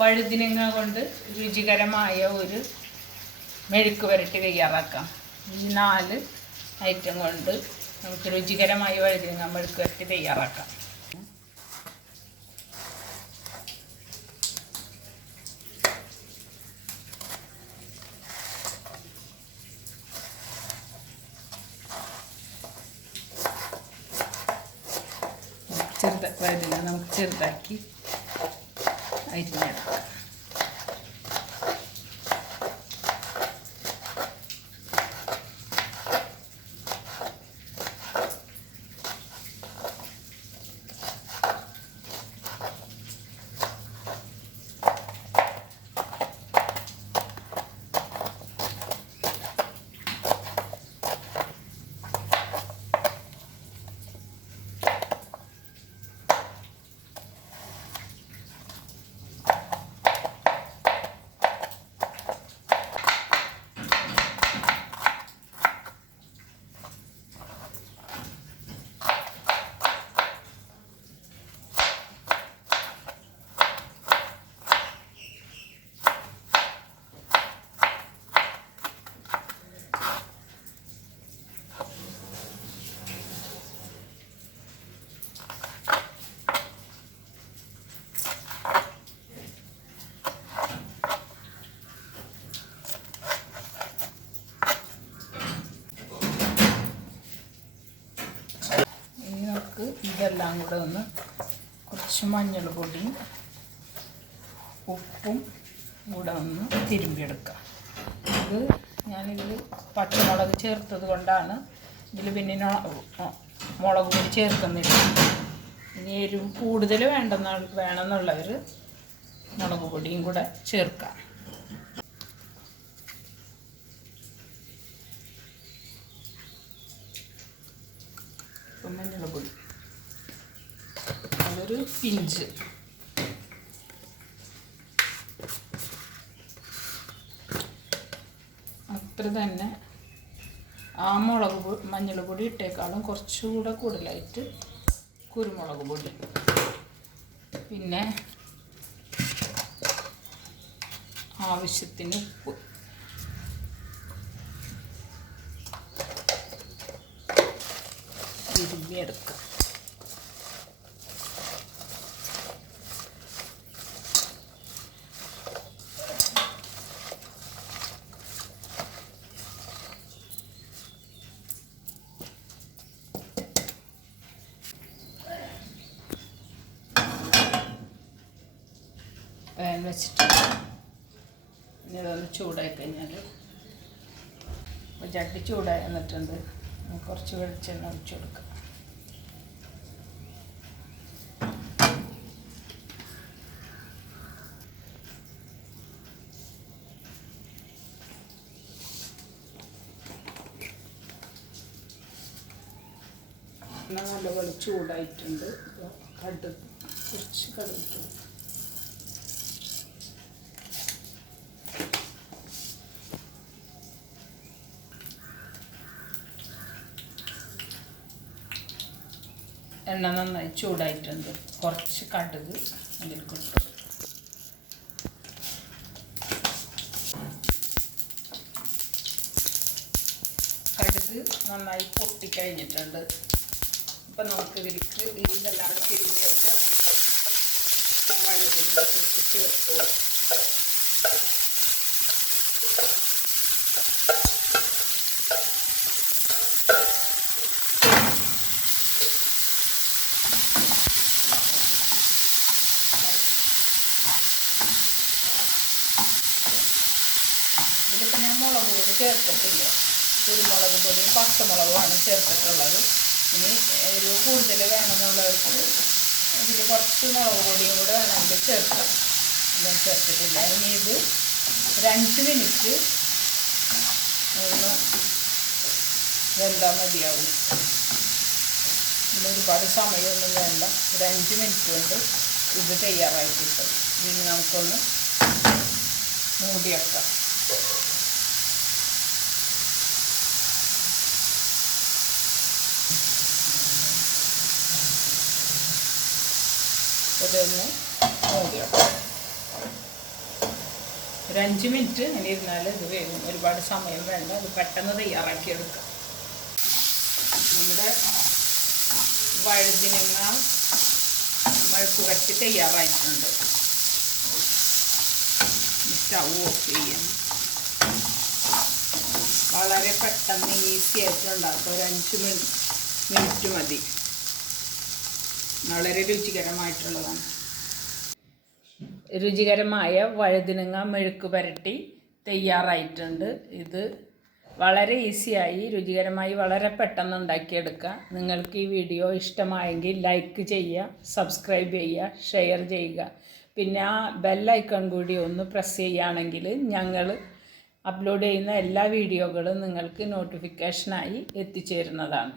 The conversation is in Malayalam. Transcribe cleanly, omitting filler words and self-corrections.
വഴുതിനങ്ങ കൊണ്ട് രുചികരമായ ഒരു മെഴുക്ക് പുരട്ടി തയ്യാറാക്കാം. ഈ 4 ഐറ്റം കൊണ്ട് നമുക്ക് രുചികരമായ വഴുതിനങ്ങ മെഴുക്ക് പുരട്ടി തയ്യാറാക്കാം. വഴുതിനങ്ങ നമുക്ക് ചെറുതാക്കി അരിഞ്ഞെടുക്കാം. ഇതെല്ലാം കൂടെ ഒന്ന് കുറച്ച് മഞ്ഞൾപ്പൊടിയും ഉപ്പും കൂടെ ഒന്ന് തിരുമ്പിയെടുക്കാം. ഞാനിതിൽ പച്ചമുളക് ചേർത്തത് കൊണ്ടാണ്. ഇതിൽ പിന്നെ മുളക് പൊടി ചേർക്കുന്നില്ല. ഇനി എരിവ് കൂടുതൽ വേണമെന്നുള്ളവർ മുളക് പൊടിയും കൂടെ ചേർക്കാം. ഇപ്പം മഞ്ഞൾപ്പൊടി അതൊരു പിഞ്ച്, അത്ര തന്നെ. ആ മഞ്ഞൾ പൊടി ഇട്ടേക്കാളും കുറച്ചുകൂടെ കൂടുതലായിട്ട് കുരുമുളക് പൊടി, പിന്നെ ആവശ്യത്തിന് ഉപ്പ്, തിരുമ്മിയെടുക്കുക. പാൻ വെച്ചിട്ട് ഇതൊന്ന് ചൂടായി കഴിഞ്ഞാൽ, ചട്ടി ചൂടായി വന്നിട്ടുണ്ട്. കുറച്ച് വെളിച്ചെണ്ണ ഒഴിച്ച് കൊടുക്കുക. നല്ലപോലെ ചൂടായിട്ടുണ്ട്. കുറച്ച് കടുക് എണ്ണ നന്നായി ചൂടായിട്ടുണ്ട്. കുറച്ച് കടുക് അതിൽ കൊടുത്തു. കടുക് നന്നായി പൊട്ടിക്കഴിഞ്ഞിട്ടുണ്ട്. അപ്പം നമുക്ക് ഇതിലേക്ക് ഇതെല്ലാം തിരിഞ്ഞ് വെച്ച് വഴുതിലേക്ക് ചേർത്തു. ഇതിലിപ്പോൾ ഞാൻ മുളക് പൊടി ചേർത്തിട്ടില്ല. കുരുമുളക് പൊടിയും പച്ചമുളകുമാണ് ചേർത്തിട്ടുള്ളത്. ഇനി എരിവ് കൂടുതൽ വേണമെന്നുള്ളവർക്ക് ഇതിൽ കുറച്ച് മുളക് പൊടിയും കൂടെ വേണമെങ്കിൽ ചേർക്കാം. ഇതൊന്നും ചേർത്തിട്ടില്ല. ഇനി ഇത് ഒരു 5 മിനിറ്റ് ഒന്ന് വെന്താൽ മതിയാവും. ഇതിനൊരുപാട് സമയമൊന്നും വേണ്ട. ഒരു 5 മിനിറ്റ് കൊണ്ട് ഇത് തയ്യാറായി കിട്ടും. ഇനി നമുക്കൊന്ന് മൂടി വെക്കാം. ഇതൊന്ന് മൂടി വെക്കാം. ഒരു 5 മിനിറ്റ് അങ്ങനെ ഇരുന്നാൽ ഇത് വേഗം, ഒരുപാട് സമയം വേണ്ട, അത് പെട്ടെന്ന് തയ്യാറാക്കിയെടുക്കാം. നമ്മുടെ വഴുതിനങ്ങ മെഴുക്ക് വരട്ടി തയ്യാറായിട്ടുണ്ട്. സ്റ്റൗ ഓഫ് ചെയ്യാം. വളരെ പെട്ടെന്ന് ഈസി ആയിട്ടുണ്ടാക്കുക. ഒരു 5 മിനിറ്റ് മതി. വളരെ രുചികരമായിട്ടുള്ളതാണ്. രുചികരമായ വഴുതിനങ്ങ മെഴുക്ക് പുരട്ടി തയ്യാറായിട്ടുണ്ട്. ഇത് വളരെ ഈസിയായി രുചികരമായി വളരെ പെട്ടെന്ന് ഉണ്ടാക്കിയെടുക്കുക. നിങ്ങൾക്ക് ഈ വീഡിയോ ഇഷ്ടമായെങ്കിൽ ലൈക്ക് ചെയ്യുക, സബ്സ്ക്രൈബ് ചെയ്യുക, ഷെയർ ചെയ്യുക. പിന്നെ ആ ബെല്ലൈക്കൺ കൂടി ഒന്ന് പ്രസ് ചെയ്യുകയാണെങ്കിൽ ഞങ്ങൾ അപ്ലോഡ് ചെയ്യുന്ന എല്ലാ വീഡിയോകളും നിങ്ങൾക്ക് നോട്ടിഫിക്കേഷനായി എത്തിച്ചേരുന്നതാണ്.